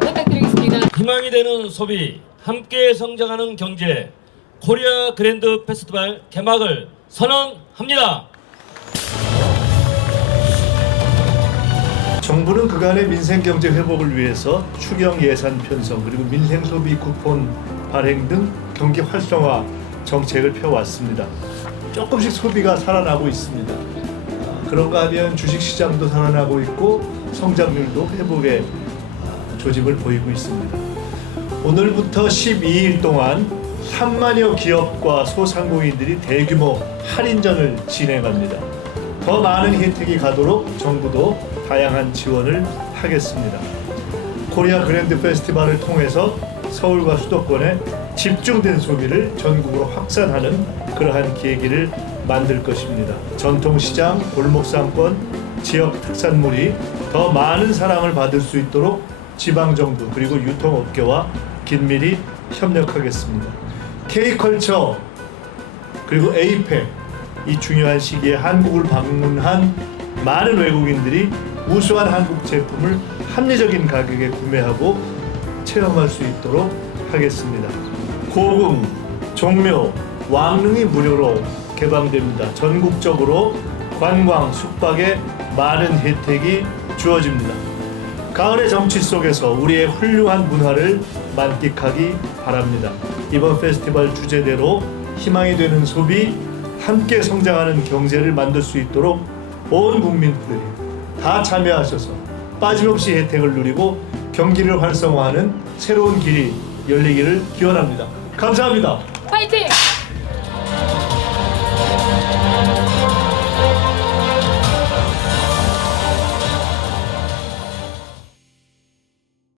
부탁드리겠습니다. 희망이 되는 소비, 함께 성장하는 경제, 코리아 그랜드 페스티벌 개막을 선언합니다. 정부는 그간의 민생 경제 회복을 위해서 추경 예산 편성 그리고 민생 소비 쿠폰 발행 등 경기 활성화 정책을 펴왔습니다. 조금씩 소비가 살아나고 있습니다. 아, 그런가 하면 주식 시장도 살아나고 있고 성장률도 회복의 아, 조짐을 보이고 있습니다. 오늘부터 12일 동안 3만여 기업과 소상공인들이 대규모 할인전을 진행합니다. 더 많은 혜택이 가도록 정부도 다양한 지원을 하겠습니다. 코리아 그랜드 페스티벌을 통해서 서울과 수도권에 집중된 소비를 전국으로 확산하는 그러한 계기를 만들 것입니다. 전통시장, 골목상권, 지역 특산물이 더 많은 사랑을 받을 수 있도록 지방정부 그리고 유통업계와 긴밀히 협력하겠습니다. K컬처 그리고 에이펙 이 중요한 시기에 한국을 방문한 많은 외국인들이 우수한 한국 제품을 합리적인 가격에 구매하고 체험할 수 있도록 하겠습니다. 고궁, 종묘, 왕릉이 무료로 개방됩니다. 전국적으로 관광, 숙박에 많은 혜택이 주어집니다. 가을의 정치 속에서 우리의 훌륭한 문화를 만끽하기 바랍니다. 이번 페스티벌 주제대로 희망이 되는 소비, 함께 성장하는 경제를 만들 수 있도록 온 국민들이 다 참여하셔서 빠짐없이 혜택을 누리고 경기를 활성화하는 새로운 길이 열리기를 기원합니다. 감사합니다. 파이팅!